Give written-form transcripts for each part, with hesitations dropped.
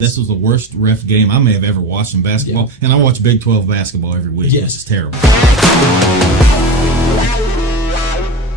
This was the worst ref game I may have ever watched in basketball, and I watch Big 12 basketball every week. Yes. Which is terrible.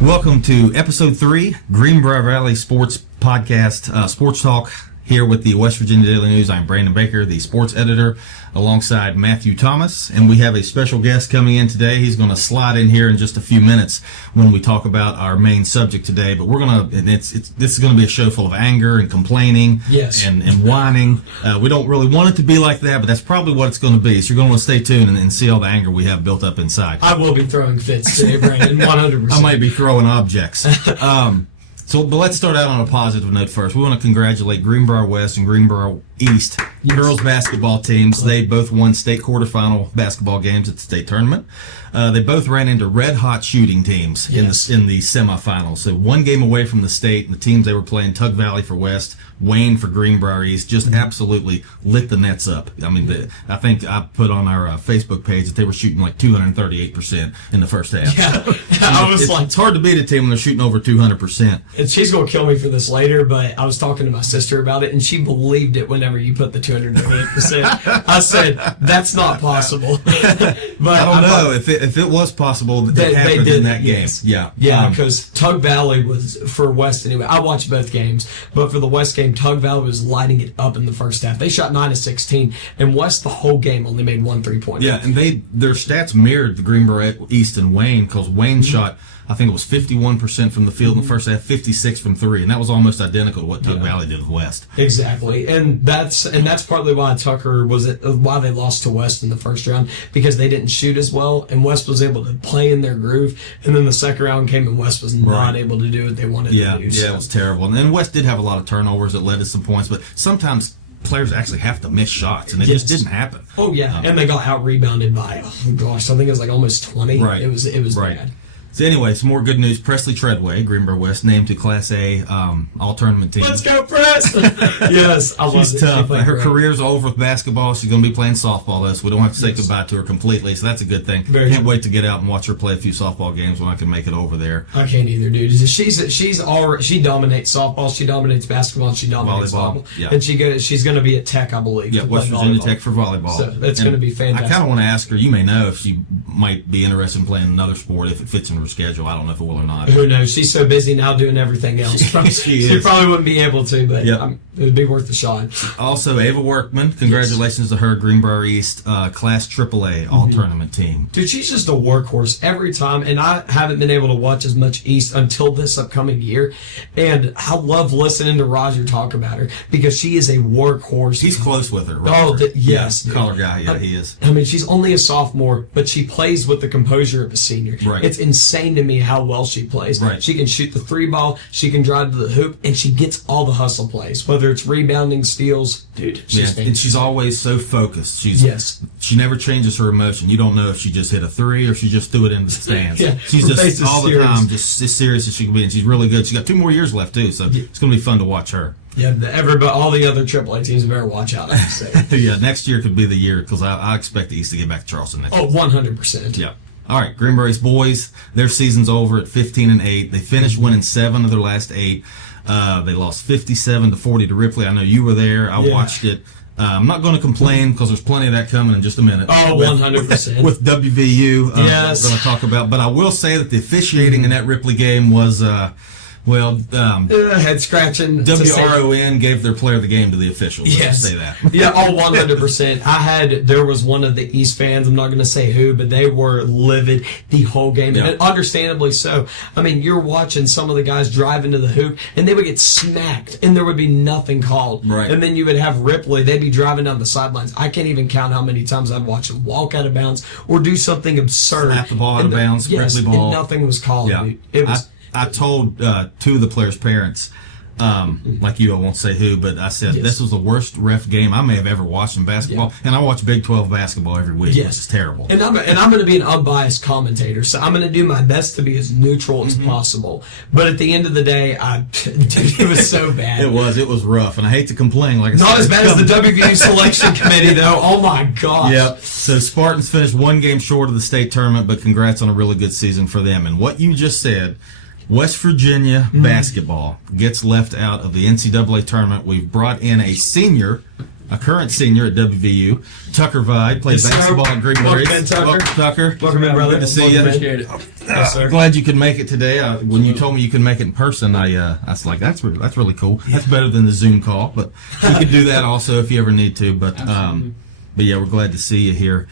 Welcome to Episode 3, Greenbrier Valley Sports Podcast, Sports Talk, here with the West Virginia Daily News. I'm Brandon Baker, the sports editor, alongside Matthew Thomas, and we have a special guest coming in today. He's going to slide in here in just a few minutes when we talk about our main subject today. But we're going to, and this is going to be a show full of anger and complaining, yes, and whining. We don't really want it to be like that, but that's probably what it's going to be. So you're going to want to stay tuned and see all the anger we have built up inside. I will be throwing fits today, Brandon, 100%. I might be throwing objects. But let's start out on a positive note first. We want to congratulate Greenbrier West and Greenbrier East girls basketball teams. They both won state quarterfinal basketball games at the state tournament. They both ran into red-hot shooting teams in the semifinals. So one game away from the state, and the teams they were playing, Tug Valley for West, Wayne for Greenbrier East, just absolutely lit the nets up. I mean, I think I put on our Facebook page that they were shooting like 238% in the first half. Yeah, It's hard to beat a team when they're shooting over 200%. And she's going to kill me for this later, but I was talking to my sister about it, and she believed it whenever you put the 208%. I said, that's not possible. But I don't know if it was possible that they happened in that game. Yes. Yeah. Yeah, because Tug Valley was, for West anyway, I watched both games, but for the West game, Tug Valley was lighting it up in the first half. They shot 9 of 16, and West the whole game only made 1 3-pointer. Yeah, and their stats mirrored the Greenbrier East and Wayne, because Wayne shot, I think it was 51% from the field in the first half, 56 from three, and that was almost identical to what Tug Valley did with West. Exactly, and that's partly why why they lost to West in the first round, because they didn't shoot as well, and West was able to play in their groove, and then the second round came and West was not able to do what they wanted to do. Yeah, it was terrible. And then West did have a lot of turnovers that led to some points, but sometimes players actually have to miss shots, and it just didn't happen. Oh yeah, and they got out rebounded by I think it was like almost 20. Right, it was right. bad. So anyway, some more good news. Presley Treadway, Greenbrier West, named to Class A all-tournament team. Let's go, Press! Yes, I love it. She's tough. Her great. career's over with basketball. She's going to be playing softball, though, so we don't have to say goodbye to her completely, so that's a good thing. Can't wait to get out and watch her play a few softball games when I can make it over there. I can't either, dude. She dominates softball, she dominates basketball, and she dominates volleyball. Yeah. And she's going to be at Tech, I believe. Yeah, West Virginia Tech for volleyball. So that's going to be fantastic. I kind of want to ask her, you may know if she might be interested in playing another sport if it fits into her schedule. I don't know if it will or not. Who knows? She's so busy now doing everything else. She probably wouldn't be able to, but it would be worth a shot. Also, Ava Workman, congratulations to her, Greenbrier East Class AAA all-tournament team. Dude, she's just a workhorse every time, and I haven't been able to watch as much East until this upcoming year, and I love listening to Roger talk about her because she is a workhorse. He's close with her, right? Oh, yes. Yeah, collar guy, he is. I mean, she's only a sophomore, but she plays with the composure of a senior. Right. It's insane to me how well she plays. Right. She can shoot the 3-ball, she can drive to the hoop, and she gets all the hustle plays, whether it's rebounding, steals. Dude, and she's always so focused. She never changes her emotion. You don't know if she just hit a 3 or she just threw it into the stands. She's just all the time just as serious as she can be, and she's really good. She's got 2 more years left too, so it's going to be fun to watch her. Yeah, all the other AAA teams better watch out, I have to say. Yeah, next year could be the year, because I expect the East to get back to Charleston next year. 100%. Yeah. All right, Greenbrier East boys, their season's over at 15-8. They finished winning 7 of their last 8. They lost 57-40 to Ripley. I know you were there. I watched it. I'm not going to complain because there's plenty of that coming in just a minute. Oh, 100%. With WVU, yes. we're going to talk about. But I will say that the officiating in that Ripley game was... head scratching. WRON gave their player of the game to the officials. Yes. Say that. Yeah, 100%. There was one of the East fans, I'm not going to say who, but they were livid the whole game. Yeah. And understandably so. I mean, you're watching some of the guys drive into the hoop, and they would get smacked, and there would be nothing called. Right. And then you would have Ripley, they'd be driving down the sidelines. I can't even count how many times I'd watch them walk out of bounds or do something absurd. Snap the ball out of bounds, Ripley ball. And nothing was called. Yeah. Dude. It was... I told 2 of the players' parents, like you, I won't say who, but I said this was the worst ref game I may have ever watched in basketball, and I watch Big 12 basketball every week, which is terrible. And I'm going to be an unbiased commentator, so I'm going to do my best to be as neutral as possible. But at the end of the day, dude, it was so bad. It was rough, and I hate to complain. Like I said, not as bad as the WVU selection committee, though. Oh my gosh. Yep. So Spartans finished 1 game short of the state tournament, but congrats on a really good season for them. And what you just said. West Virginia basketball gets left out of the NCAA tournament. We've brought in a senior a current senior at WVU. Tucker Vide plays Yes, sir. basketball at Greenbrier. Welcome in, Tucker. Welcome, Tucker. Welcome in, brother. Good to see you. Appreciate it. Yes, sir. Glad you could make it today. When you told me you could make it in person, I was like, that's really cool. That's better than the Zoom call, but you could do that also if you ever need to. But yeah, we're glad to see you here.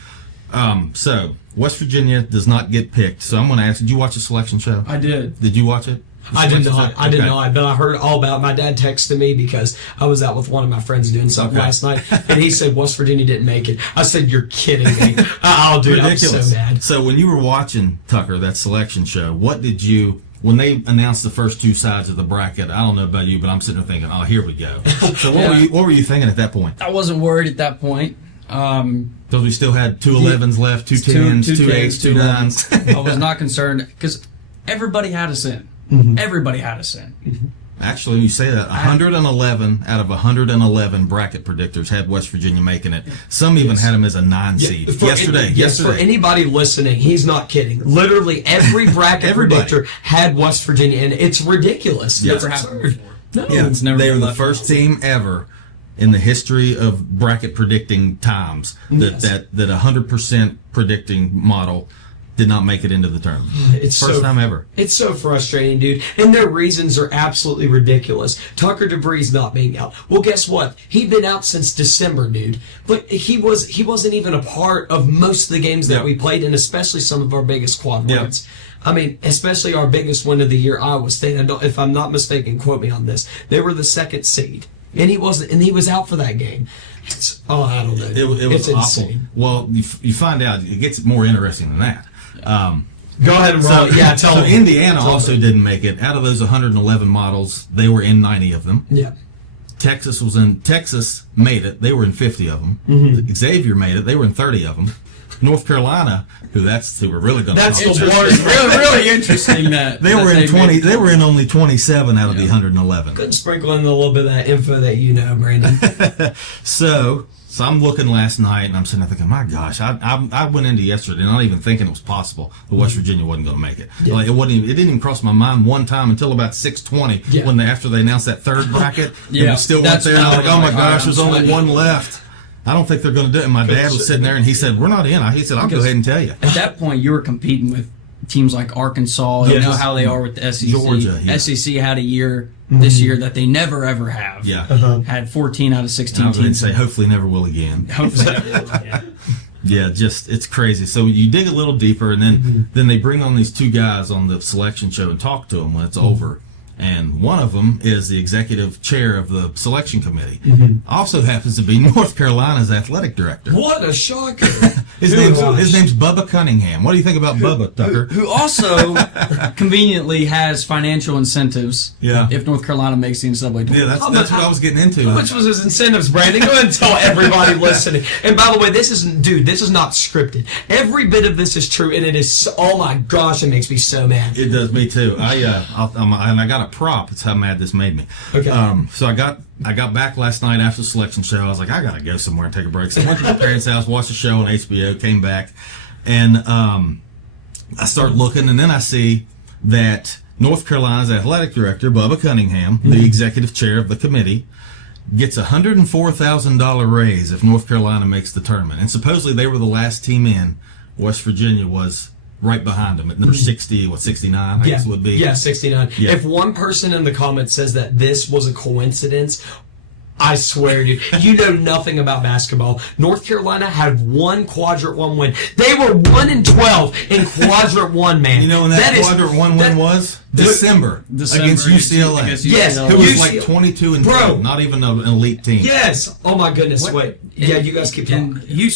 So West Virginia does not get picked. So I'm going to ask, did you watch the selection show? I did. Did you watch it? I did not. I did Okay. not. But I heard all about it. My dad texted me because I was out with one of my friends doing something Okay. last night, and he said West Virginia didn't make it. I said, "You're kidding me!" Oh, dude, Ridiculous. I'm so mad. So when you were watching Tucker, that selection show, what did you? When they announced the first two sides of the bracket, I don't know about you, but I'm sitting there thinking, "Oh, here we go." So what were you thinking at that point? I wasn't worried at that point. Because we still had two 11s left, two 10s, two 8s, two 9s. I was not concerned because everybody had us in. Everybody had us in. Actually, you say that 111 out of 111 bracket predictors had West Virginia making it. Some even had them as a 9 seed. Yesterday. For anybody listening, he's not kidding. Literally every bracket Everybody. predictor had West Virginia, and it's ridiculous. Yeah. It's Never happened absurd. before. No. Yeah, It's never they were been the left first out. team ever in the history of bracket predicting times that Yes. that 100% predicting model did not make it into the tournament. It's First so, time ever. It's so frustrating, dude. And their reasons are absolutely ridiculous. Tucker DeVries not being out. Well, guess what? He'd been out since December, dude. But he wasn't even a part of most of the games that Yeah. we played, and especially some of our biggest quad Yeah. wins. I mean, especially our biggest win of the year, Iowa State. If I'm not mistaken, quote me on this. They were the second seed, and he wasn't, and he was out for that game. I don't know. It was it's awful. insane. Well, you find out it gets more interesting than that. Go ahead and roll. So, it. Yeah, tell so me. Indiana also didn't make it. Out of those 111 models, they were in 90 of them. Yeah. Texas made it. They were in 50 of them. Mm-hmm. Xavier made it. They were in 30 of them. North Carolina, who we're really going to That's talk the about. worst. Really interesting that They that were in 20. made- They were in only 27 out of the 111. Couldn't sprinkle in a little bit of that info that you know, Brandon. So I'm looking last night, and I'm sitting there thinking, my gosh, I went into yesterday not even thinking it was possible that West Virginia wasn't going to make it. Yeah. Like it didn't even cross my mind one time until about 6:20 Yeah. after they announced that third bracket. Yeah, and we still went that's there. when And I like, was oh my like, gosh, I'm there's only sweating. one left. I don't think they're going to do it. And my dad was sitting there, and he said, we're not in. He said, I'll go ahead and tell you. At that point, you were competing with teams like Arkansas. You Yes. know how they are with the SEC. Georgia, yeah. SEC had a year this year that they never ever have. Yeah. Had 14 out of 16 I was going to teams. say, hopefully never will again. Hopefully. Yeah, just it's crazy. So you dig a little deeper, and then they bring on these two guys on the selection show and talk to them when it's over. And one of them is the executive chair of the selection committee. Also happens to be North Carolina's athletic director. What a shocker! His name's Bubba Cunningham. What do you think about Bubba, Tucker? Who also conveniently has financial incentives Yeah. if North Carolina makes the NCAA tournament. Yeah, that's what I was getting into. How much was his incentives, Brandon? Go ahead and tell everybody listening. And by the way, this is not scripted. Every bit of this is true, and it is. Oh my gosh, it makes me so mad. It does me too. I got a prop. It's how mad this made me. Okay. So I got back last night after the selection show. I was like, I gotta go somewhere and take a break. So I went to my parents' house, watched the show on HBO, came back, and I start looking, and then I see that North Carolina's athletic director, Bubba Cunningham, the executive chair of the committee, gets a $104,000 raise if North Carolina makes the tournament. And supposedly they were the last team in. West Virginia was right behind them at number 69, I guess it would be. Yeah, 69. Yeah. If one person in the comments says that this was a coincidence, I swear, dude, you know nothing about basketball. North Carolina had one quadrant one win. They were 1-12 in quadrant one, man. You know when that quadrant one win was? December against UCLA. against Yes, UCLA. Who was UCLA. like 22 and Bro. 2, not even an elite team. Yes. Oh my goodness. What- Wait. Yeah, you guys keep talking. And you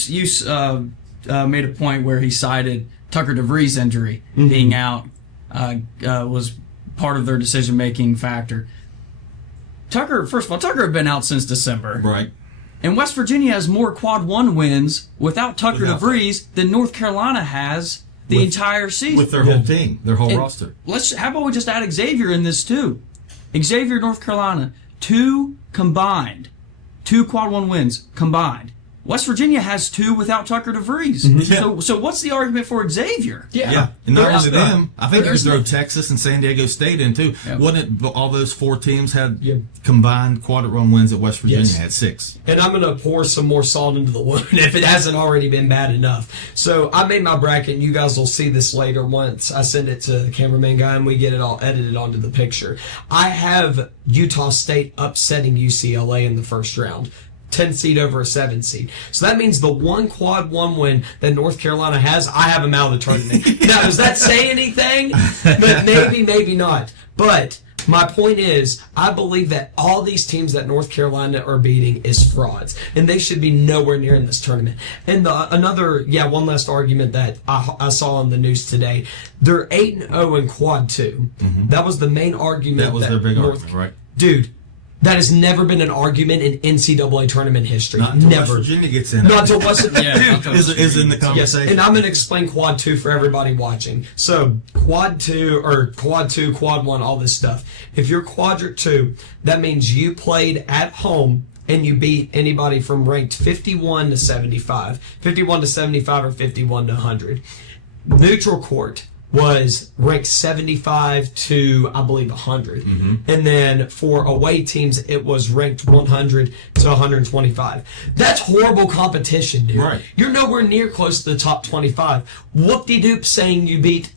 made a point where he cited Tucker DeVries' injury being out was part of their decision-making factor. First of all, Tucker had been out since December. Right. And West Virginia has more quad one wins without Tucker Without DeVries than North Carolina has the entire season. With their whole team, their whole And roster. how about we just add Xavier in this too? Xavier, North Carolina, two quad one wins combined. West Virginia has 2 without Tucker DeVries. So what's the argument for Xavier? Yeah, and not There's only not. them, I think you There's throw no- Texas and San Diego State in too. Yep. Wasn't it all those 4 teams had combined quadrat-run wins at West Virginia? Yes. Had 6. And I'm going to pour some more salt into the wound if it hasn't already been bad enough. So I made my bracket, and you guys will see this later once I send it to the cameraman guy and we get it all edited onto the picture. I have Utah State upsetting UCLA in the first round. 10 seed over a 7 seed. So that means the one quad 1 win that North Carolina has, I have them out of the tournament. Now, does that say anything? Maybe, maybe not. But my point is, I believe that all these teams that North Carolina are beating is frauds, and they should be nowhere near in this tournament. And one last argument that I saw on the news today, they're 8-0 in quad 2. That was the main argument. That was their big argument, right? Dude, that has never been an argument in NCAA tournament history. Not until never. West Virginia gets in. Not until West Virginia. Yeah, is in the Yes, conversation. and I'm going to explain quad 2 for everybody watching. So quad 2, quad 1, all this stuff. If you're quadrant 2, that means you played at home and you beat anybody from ranked 51 to 75, 51 to 75 or 51 to 100. Neutral court was ranked 75 to, I believe, 100. And then for away teams, it was ranked 100 to 125. That's horrible competition, dude. Right. You're nowhere near close to the top 25. Whoop-de-doop saying you beat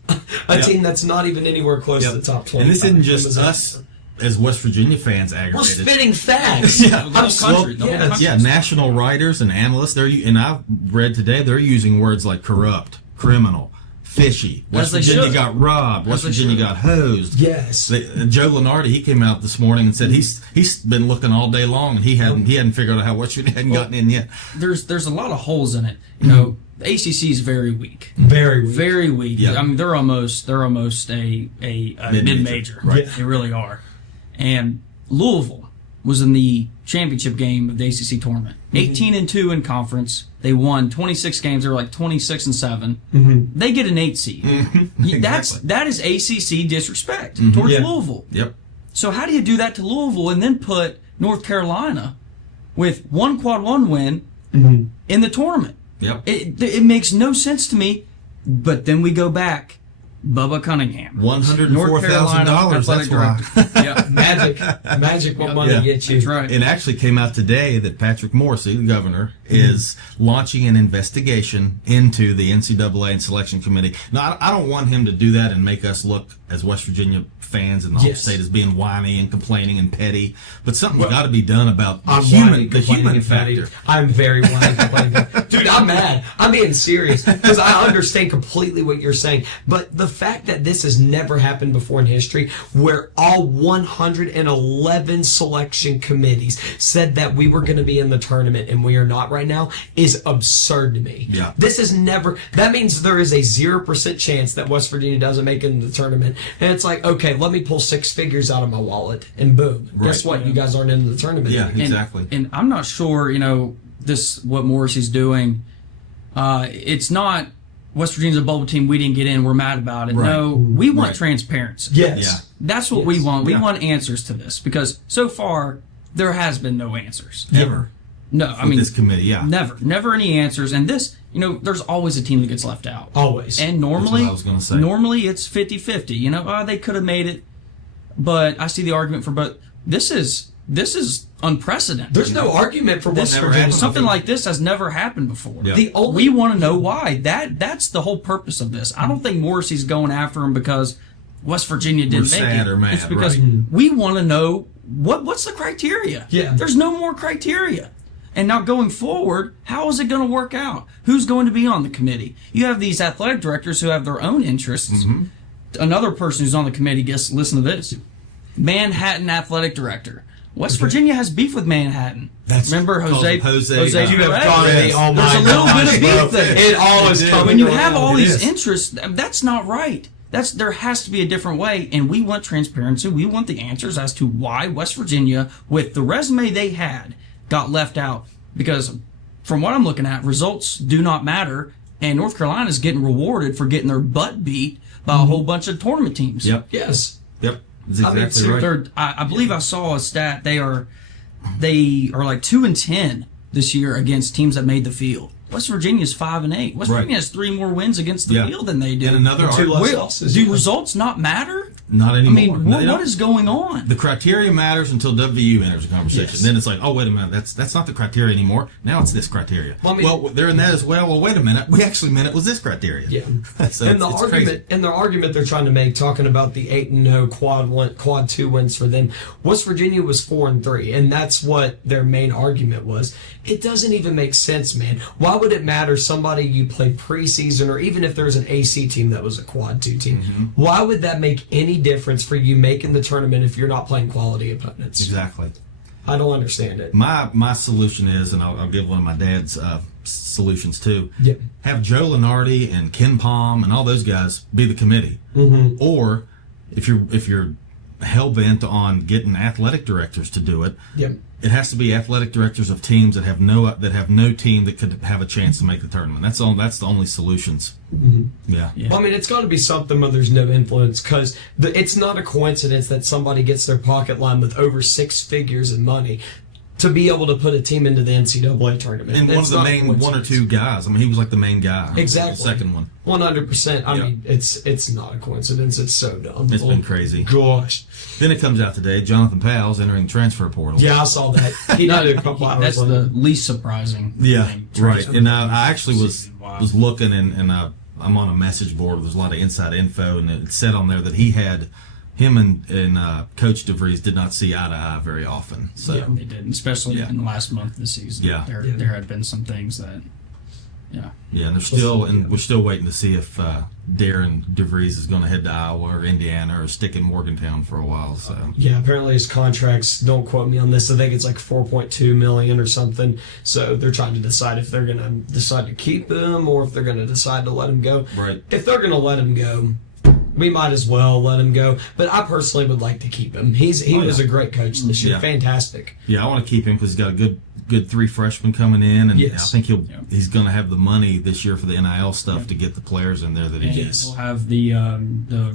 a team that's not even anywhere close to the top 25. And this isn't just us as West Virginia fans We're aggravated. spitting facts. The whole country. The whole yeah, country. Yeah, national writers and analysts, and I've read today, they're using words like corrupt, criminal, fishy. West they Virginia should. got robbed. West they Virginia should. got hosed. Yes. Joe Lenardi, he came out this morning and said he's been looking all day long and he hadn't figured out how West Virginia hadn't gotten in yet. There's a lot of holes in it. You know, the ACC is very weak. Very weak. Very weak. Yeah. I mean, they're almost a mid-major. Right. They really are. And Louisville was in the championship game of the ACC tournament. 18-2 in conference. They won 26 games. They were like 26-7. They get an 8 seed. That is ACC disrespect towards Louisville. Yep. So how do you do that to Louisville and then put North Carolina with one quad 1 win in the tournament? Yep. It makes no sense to me. But then we go back. Bubba Cunningham, $104,000. That's why. Yeah, Magic what money Yeah. gets you. that's right. It actually came out today that Patrick Morrissey, the governor, is launching an investigation into the NCAA and selection committee. Now, I don't want him to do that and make us look, as West Virginia fans and the whole state, as being whiny and complaining and petty. But something's got to be done about the human factor. I'm very whiny complaining. Dude, I'm mad. I'm being serious because I understand completely what you're saying. But the fact that this has never happened before in history, where all 111 selection committees said that we were going to be in the tournament and we are not right now, is absurd to me. Yeah. This is never. That means there is a 0% chance that West Virginia doesn't make it into the tournament. And it's like, okay, let me pull 6 figures out of my wallet, and boom, guess Right. what? You guys aren't in the tournament. Yeah, anymore. exactly. And I'm not sure, what Morrissey's doing. It's not West Virginia's a bubble team. We didn't get in. We're mad about it. Right. No, we want Right. transparency. Yes. Yeah. That's what we want. We Yeah. want answers to this because so far there has been no answers. Ever. No, I With mean this committee, yeah. never any answers. And this, there's always a team that gets left out. Always. And normally, That's what I was gonna say. normally it's 50-50. They could have made it, but I see the argument for. But this is unprecedented. There's no argument for West never Virginia. happened. Something like this has never happened before. Yeah. The only We want to know why. That's the whole purpose of this. I don't think Morrissey's going after him because West Virginia didn't make sad it. or mad, It's because right. we want to know what's the criteria. Yeah. There's no more criteria. And now going forward, how is it going to work out? Who's going to be on the committee? You have these athletic directors who have their own interests. Another person who's on the committee, listen to this. Manhattan athletic director. West Virginia has beef with Manhattan. Remember Jose Jose, Perez? you have gone to the oh There's my a little gosh, bit of beef bro. there. It always It is. comes When you around. have all It these is. interests, that's not right. There has to be a different way, and we want transparency. We want the answers as to why West Virginia, with the resume they had, got left out. Because from what I'm looking at, results do not matter, and North Carolina's getting rewarded for getting their butt beat by a whole bunch of tournament teams. Yep. Yes. Yep. That's I mean, exactly right. I believe I saw a stat. They are like 2-10 this year against teams that made the field. West Virginia's 5-8. West Right. Virginia has 3 more wins against the Yeah. field than they do. And another Two less Will, losses. do results not matter? Not I anymore. mean, They don't. what is going on? The criteria matters until WVU enters the conversation. Yes. Then it's like, oh, wait a minute, that's not the criteria anymore. Now it's this criteria. Well, I mean- well, they're in that as well. Well, wait a minute. We actually meant it was this criteria. Yeah. So And the it's argument crazy. and the argument they're trying to make, talking about the 8-0 quad 2 wins for them. West Virginia was 4-3, and that's what their main argument was. It doesn't even make sense, man. Why would it matter somebody you play preseason, or even if there's an AC team that was a quad 2 team? Mm-hmm. Why would that make any difference for you making the tournament if you're not playing quality opponents? Exactly. I don't understand it. My solution is, and I'll give one of my dad's solutions too. Yep. Have Joe Lenardi and Ken Palm and all those guys be the committee. Mm-hmm. Or if you're hell bent on getting athletic directors to do it, Yep. it has to be athletic directors of teams that have no team that could have a chance to make the tournament. That's the only solutions. Yeah. Yeah. Well, I mean, it's got to be something where there's no influence, because it's not a coincidence that somebody gets their pocket lined with over 6 figures in money to be able to put a team into the NCAA tournament. And one of It's the not a main one or coincidence. two guys. I mean, he was like the main guy. Exactly. The second one. 100%. I Yeah. mean, it's not a coincidence. It's so dumb. It's been crazy. Gosh. Then it comes out today, Jonathan Powell's entering transfer portal. Yeah, I saw that. He did it a couple hours That's later. the least surprising Yeah, thing. right. And I actually was Wow. looking, and I'm on a message board. There's a lot of inside info, and it said on there that him and Coach DeVries did not see eye to eye very often. So Yeah, they didn't, especially Yeah. in the last month of the season. Yeah. There had been some things that, yeah, and we're still waiting to see if Darren DeVries is going to head to Iowa or Indiana or stick in Morgantown for a while. So Yeah, apparently his contracts, don't quote me on this, I think it's like $4.2 million or something. So they're trying to decide if they're going to decide to keep him or if they're going to decide to let him go. Right. If they're going to let him go, we might as well let him go. But I personally would like to keep him. He was a great coach this year. Yeah. Fantastic. yeah, I want to keep him because he's got a good 3 freshmen coming in, and Yes. I think he's going to have the money this year for the NIL stuff to get the players in there that he and needs. we'll have the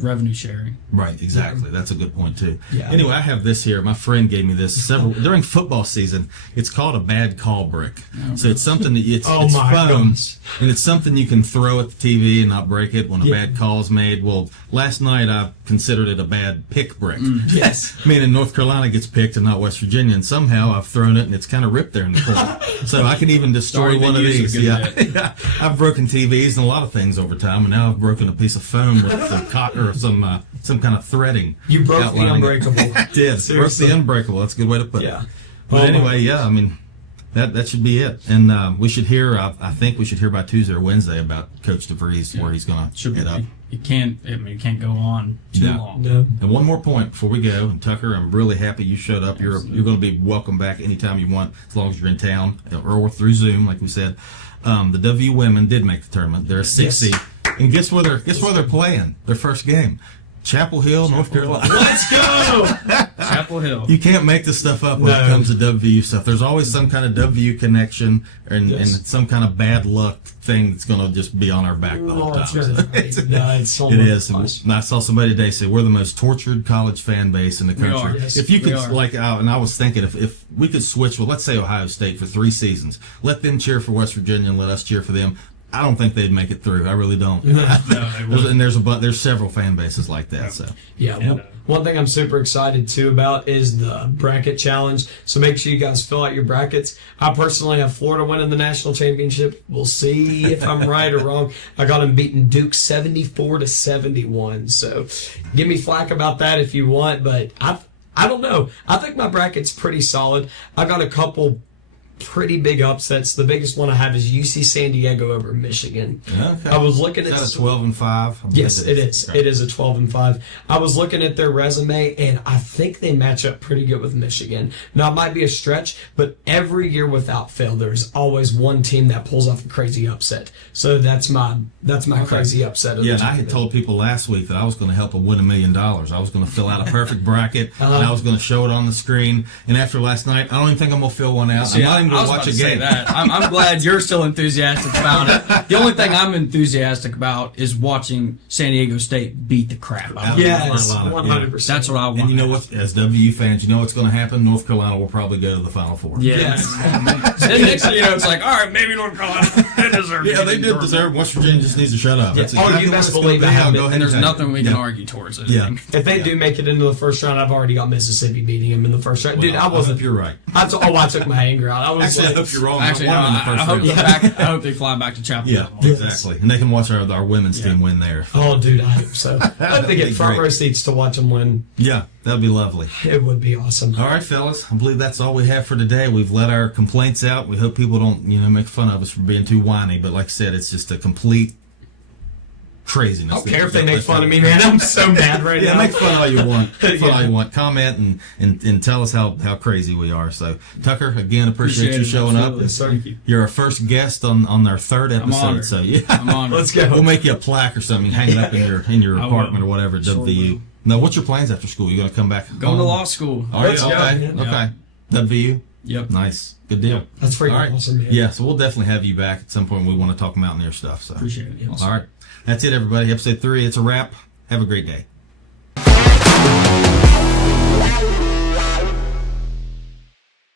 revenue sharing. Right, exactly. That's a good point too. Yeah. Anyway, I have this here. My friend gave me this during football season. It's called a bad call brick. So it's something that it's Oh it's my foam, gosh. and it's something you can throw at the TV and not break it when a Yeah. bad call is made. Well, last night I considered it a bad pick brick. Yes. Meaning North Carolina gets picked and not West Virginia, and somehow I've thrown it and it's kind of ripped there in the corner. So I can even destroy Already one of been used these. a good Yeah. I've broken TVs and a lot of things over time, and now I've broken a piece of foam with some cotton or some kind of threading. You broke the outlining it. unbreakable. I did. Broke Seriously. the unbreakable. That's a good way to put Yeah. it. But Oh, anyway, my yeah, I mean, that should be it. And we should hear, I think we should hear by Tuesday or Wednesday about Coach DeVries, where he's going to head up. It can't go on too Yeah. long. No. And one more point before we go, and Tucker, I'm really happy you showed up. You're going to be welcome back anytime you want, as long as you're in town or through Zoom, like we said. The WU women did make the tournament. They're a 6 seed, and guess where they're playing? Their first game, Chapel Hill, North Carolina. Let's go! Chapel Hill. You can't make this stuff up when No. it comes to WU stuff. There's always some kind of WU connection and Yes. some kind of bad luck thing that's going to just be on our back the whole Oh, it's time. gonna- no, it's so It much is. fun. And I saw somebody today say we're the most tortured college fan base in the We country. are. Yes, If you we could, are. and I was thinking if we could switch, well, let's say Ohio State for 3 seasons, let them cheer for West Virginia and let us cheer for them. I don't think they'd make it through. I really don't. There's several fan bases like that. So Yeah. One thing I'm super excited too about is the bracket challenge. So make sure you guys fill out your brackets. I personally have Florida winning the national championship. We'll see if I'm right or wrong. I got them beating Duke 74-71. So give me flack about that if you want, but I don't know. I think my bracket's pretty solid. I got a couple pretty big upsets. The biggest one I have is UC San Diego over Michigan. okay. I was looking at Is that a 12-5? Yes, it is. Okay. It is a 12-5. I was looking at their resume, and I think they match up pretty good with Michigan. Now, it might be a stretch, but every year without fail, there's always one team that pulls off a crazy upset. So that's my crazy upset of Yeah, the and I had tournament. told people last week that I was going to help them win $1 million. I was going to fill out a perfect bracket, and I was going to show it on the screen. And after last night, I don't even think I'm going to fill one out. I'm not even to I was watch about a to say game. that. I'm glad you're still enthusiastic about it. The only thing I'm enthusiastic about is watching San Diego State beat the crap out of them. Yes, Yeah. 100%. That's what I want. And you know what? As WU fans, you know what's going to happen? North Carolina will probably go to the Final Four. Yeah. Yes. Then next thing you know, it's like, all right, maybe North Carolina, they deserve Yeah, to they get did in deserve. West Virginia just needs to shut up. That's Oh, you exactly what best it's gonna believe be. I have I'll it. go ahead And there's tell you. nothing we can Yeah. argue towards it. Yeah. If they do make it into the first round, I've already got Mississippi beating them in the first round. Dude, Well, I hope wasn't. you're right. I took my anger out. I was Actually, I like, hope you're wrong. Actually, I no, won in the I first hope round. they're back. I hope they fly back to Chapel Yeah, Hill. exactly. And they can watch our women's team win there. oh, dude, I hope so. I hope they That'd get be front great. row seats to watch them win. Yeah, that'd be lovely. It would be awesome. All right, fellas. I believe that's all we have for today. We've let our complaints out. We hope people don't, make fun of us for being too whiny. But like I said, it's just a complete craziness. I don't care if they make fun of me, man. I'm so mad right Yeah, now. make fun all you want. Make fun Yeah. all you want. Comment and tell us how crazy we are. So, Tucker, again, appreciate you it, showing absolutely. up. Sir. Thank you. You're our first guest on our third episode. honored. So yeah, I'm on. Let's go. we'll make you a plaque or something. Hang it up in your I apartment will. or whatever. Sure WVU. will. Now, what's your plans after school? You gonna come back? Going to home? law school. Are you? Let's go, Okay. man. Okay. WVU. Yep. Nice. Good deal. That's freaking All right. awesome, man. Yeah. So we'll definitely have you back at some point. We want to talk Mountaineer stuff. So. Appreciate it. All right. That's it, everybody. Episode 3. It's a wrap. Have a great day.